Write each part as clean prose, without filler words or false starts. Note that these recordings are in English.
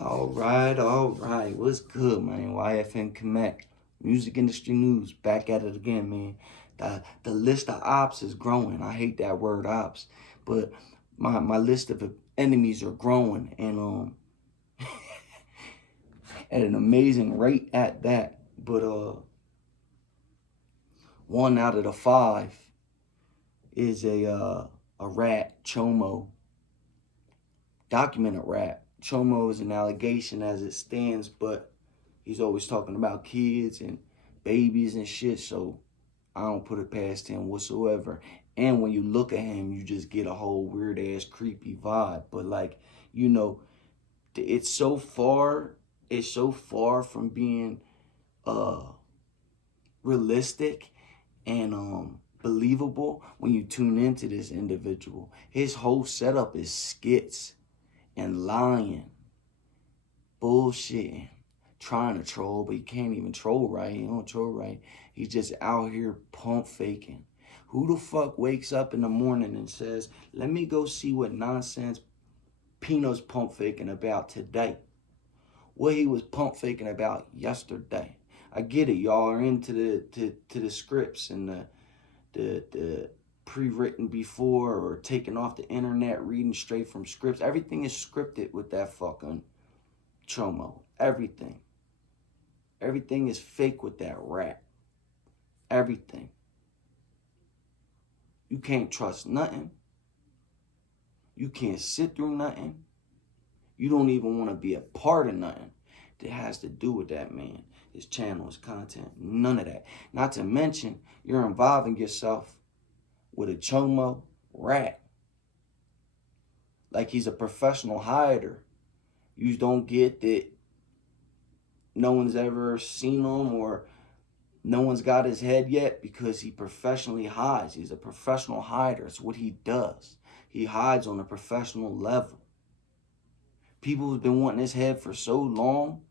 All right. What's good, man? Y.F.N Connect. Music industry news. Back at it again, man. The list of ops is growing. I hate that word ops, but my list of enemies are growing, and at an amazing rate at that. But one out of the five is a rat, CHOMO, documented rat. CHOMO is an allegation as it stands, but he's always talking about kids and babies and shit, so I don't put it past him whatsoever. And when you look at him, you just get a whole weird ass creepy vibe. But like, you know, it's so far from being uh realistic and believable when you tune into this individual. His whole setup is skits and lying, bullshitting, trying to troll, but he can't even troll right. He don't troll right. He's just out here pump faking. Who the fuck wakes up in the morning and says, let me go see what nonsense Pino's pump faking about today? What he was pump faking about yesterday. I get it, y'all are into the scripts and the pre-written before or taking off the internet, reading straight from scripts. Everything is scripted with that fucking CHOMO. Everything. Everything is fake with that rat. Everything. You can't trust nothing. You can't sit through nothing. You don't even want to be a part of nothing that has to do with that man, his channel, his content. None of that. Not to mention, you're involving yourself with a CHOMO rat. Like he's a professional hider. You don't get that no one's ever seen him or no one's got his head yet because he professionally hides. He's a professional hider. It's what he does. He hides on a professional level. People have been wanting his head for so long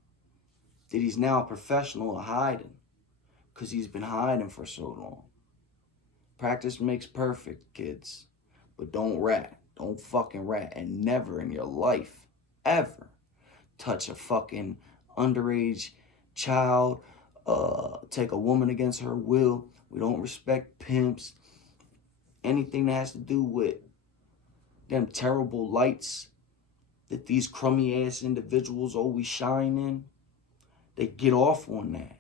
that he's now a professional at hiding because he's been hiding for so long. Practice makes perfect, kids. But don't rat. Don't fucking rat. And never in your life, ever, touch a fucking underage child, take a woman against her will. We don't respect pimps. Anything that has to do with them terrible lights that these crummy ass individuals always shine in, they get off on that.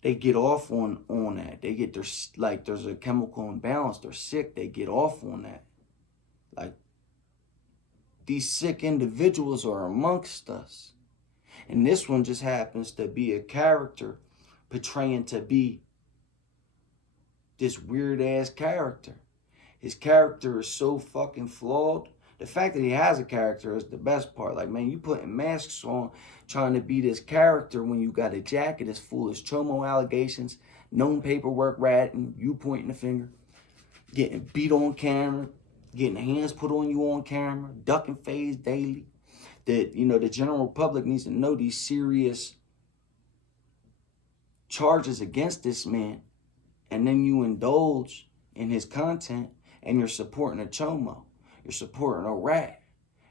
They get off on that. They get their, like, there's a chemical imbalance. They're sick. They get off on that. Like, these sick individuals are amongst us. And this one just happens to be a character portraying to be this weird ass character. His character is so fucking flawed. The fact that he has a character is the best part. Like, man, you putting masks on trying to be this character when you got a jacket that's full of CHOMO allegations, known paperwork ratting, you pointing the finger, getting beat on camera, getting hands put on you on camera, ducking phase daily. That, you know, the general public needs to know these serious charges against this man, and then you indulge in his content and you're supporting a CHOMO. You're supporting a rat.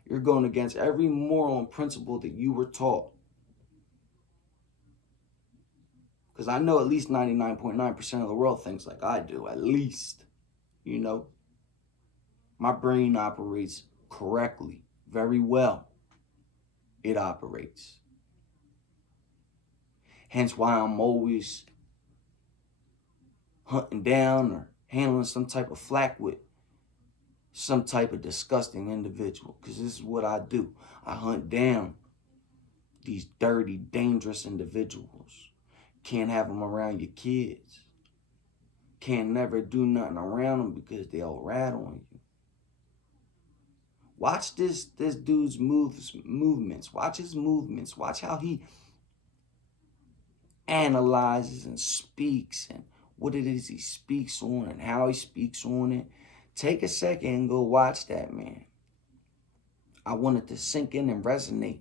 You're going against every moral and principle that you were taught. Because I know at least 99.9% of the world thinks like I do, at least. You know, my brain operates correctly, very well. It operates. Hence why I'm always hunting down or handling some type of flack with some type of disgusting individual, because this is what I do. I hunt down these dirty, dangerous individuals. Can't have them around your kids. Can't never do nothing around them because they'll rat on you. Watch this dude's movements. Watch his movements. Watch how he analyzes and speaks and what it is he speaks on and how he speaks on it. Take a second and go watch that, man. I want it to sink in and resonate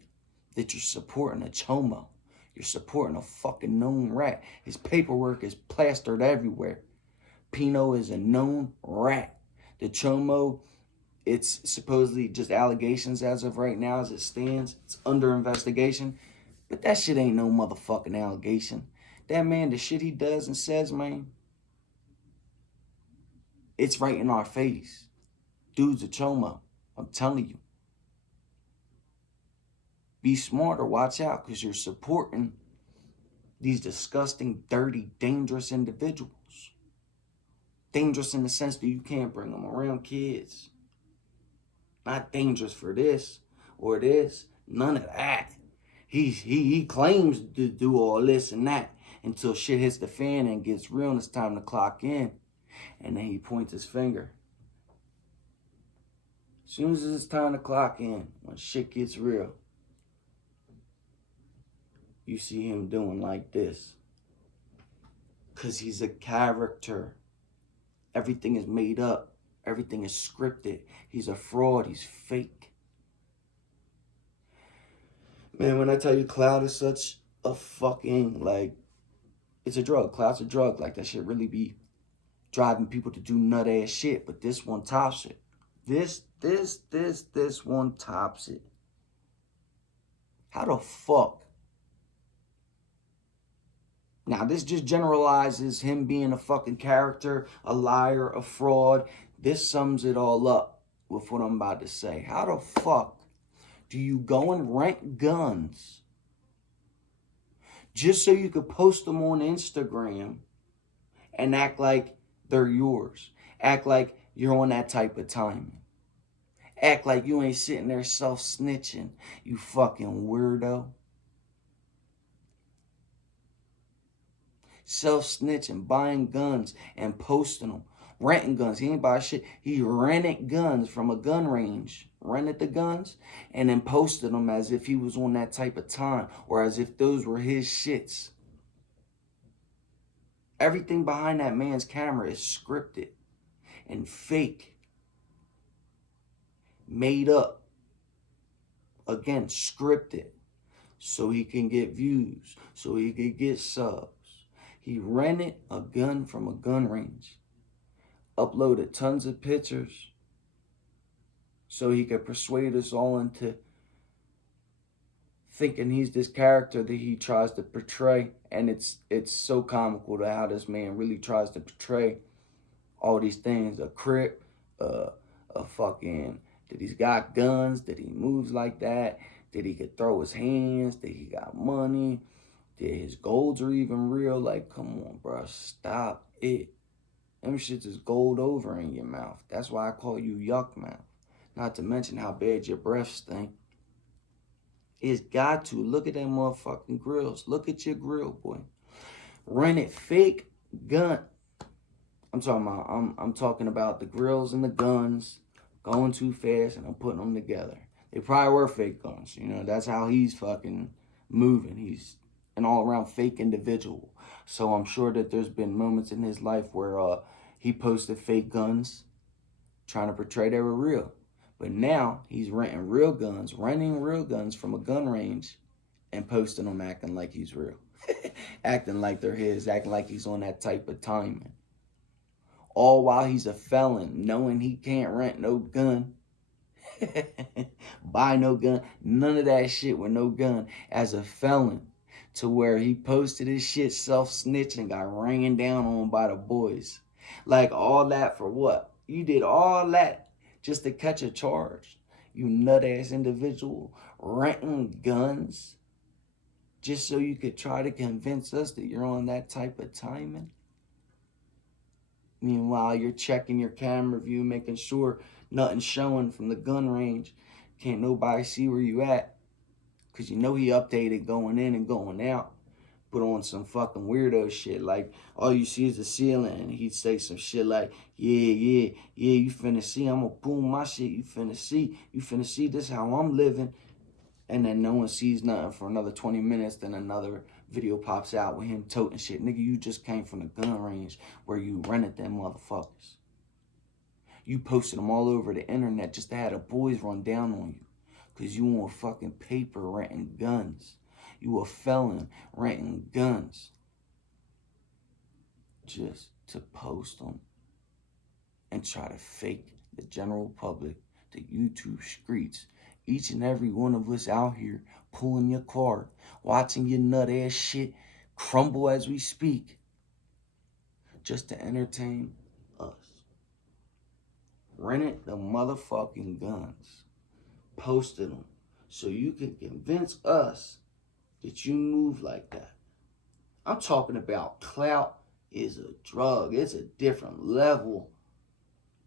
that you're supporting a CHOMO. You're supporting a fucking known rat. His paperwork is plastered everywhere. Pino is a known rat. The CHOMO It's supposedly just allegations as of right now, as it stands. It's under investigation. But that shit ain't no motherfucking allegation. That man, the shit he does and says, man, it's right in our face. Dude's a chomo. I'm telling you. Be smart or watch out, because you're supporting these disgusting, dirty, dangerous individuals. Dangerous in the sense that you can't bring them around kids. Not dangerous for this or this. None of that. He claims to do all this and that until shit hits the fan and gets real and it's time to clock in. And then he points his finger. As soon as it's time to clock in, when shit gets real, you see him doing like this. Because he's a character. Everything is made up. Everything is scripted. He's a fraud. He's fake. Man, when I tell you clout is such a fucking, like, it's a drug. Clout's a drug. Like, that shit really be driving people to do nut-ass shit. But this one tops it. This one tops it. How the fuck? Now, this just generalizes him being a fucking character, a liar, a fraud. This sums it all up with what I'm about to say. How the fuck do you go and rent guns just so you could post them on Instagram and act like they're yours? Act like you're on that type of timing. Act like you ain't sitting there self-snitching, you fucking weirdo. Self-snitching, buying guns and posting them. Renting guns. He ain't buy shit. He rented guns from a gun range. Rented the guns and then posted them as if he was on that type of time or as if those were his shits. Everything behind that man's camera is scripted and fake. Made up. Again, scripted. So he can get views. So he can get subs. He rented a gun from a gun range. Uploaded tons of pictures so he could persuade us all into thinking he's this character that he tries to portray. And it's so comical to how this man really tries to portray all these things. A crip, a fucking, that he's got guns, that he moves like that, that he could throw his hands, that he got money, that his goals are even real. Like, come on, bro, stop it. Them shits is gold over in your mouth. That's why I call you yuck mouth. Not to mention how bad your breath stink. It's got to. Look at them motherfucking grills. Look at your grill, boy. Rented fake gun. I'm talking about the grills and the guns going too fast, and I'm putting them together. They probably were fake guns. You know, that's how he's fucking moving. He's an all-around fake individual. So I'm sure that there's been moments in his life where he posted fake guns, trying to portray they were real. But now he's renting real guns from a gun range and posting them acting like he's real. Acting like they're his, acting like he's on that type of timing. All while he's a felon, knowing he can't rent no gun. Buy no gun. None of that shit with no gun. As a felon. To where he posted his shit self-snitching, got ringing down on by the boys. Like, all that for what? You did all that just to catch a charge? You nut-ass individual. Renting guns just so you could try to convince us that you're on that type of timing? Meanwhile, you're checking your camera view, making sure nothing's showing from the gun range. Can't nobody see where you at. Because you know he updated going in and going out. Put on some fucking weirdo shit. Like, all you see is the ceiling. And he'd say some shit like, yeah, you finna see. I'm gonna boom my shit. You finna see this how I'm living. And then no one sees nothing for another 20 minutes. Then another video pops out with him toting shit. Nigga, you just came from the gun range where you rented them motherfuckers. You posted them all over the internet just to have the boys run down on you. Because you on fucking paper renting guns. You a felon renting guns. Just to post them and try to fake the general public the YouTube streets. Each and every one of us out here pulling your card, watching your nut ass shit crumble as we speak, just to entertain us. Rented the motherfucking guns, posted them, so you can convince us that you move like that. I'm talking about clout is a drug. It's a different level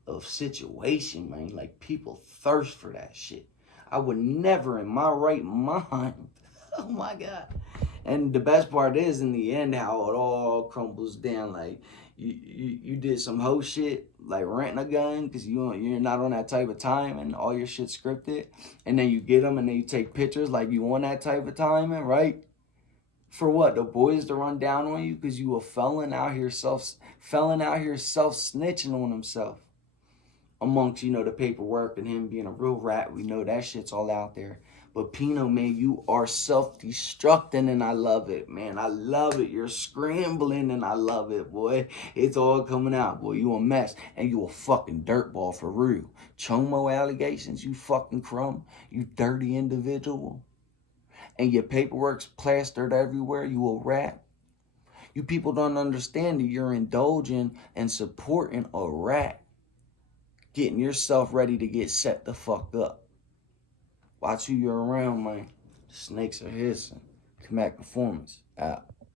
of situation, man. Like, people thirst for that shit. I would never in my right mind. Oh my God. And the best part is, in the end, how it all crumbles down. Like, you did some hoe shit, like renting a gun, because you're not on that type of time, and all your shit scripted. And then you get them, and then you take pictures like you on that type of timing, right? For what? The boys to run down on you because you a felon out here self snitching on himself. Amongst, the paperwork and him being a real rat, we know that shit's all out there. But Pino, man, you are self-destructing, and I love it, man. I love it. You're scrambling, and I love it, boy. It's all coming out, boy. You a mess, and you a fucking dirtball for real. CHOMO allegations, you fucking crumb. You dirty individual. And your paperwork's plastered everywhere. You a rat. You people don't understand that you're indulging and supporting a rat, getting yourself ready to get set the fuck up. Watch who you're around, man. The snakes are hissing. Comac Performance out.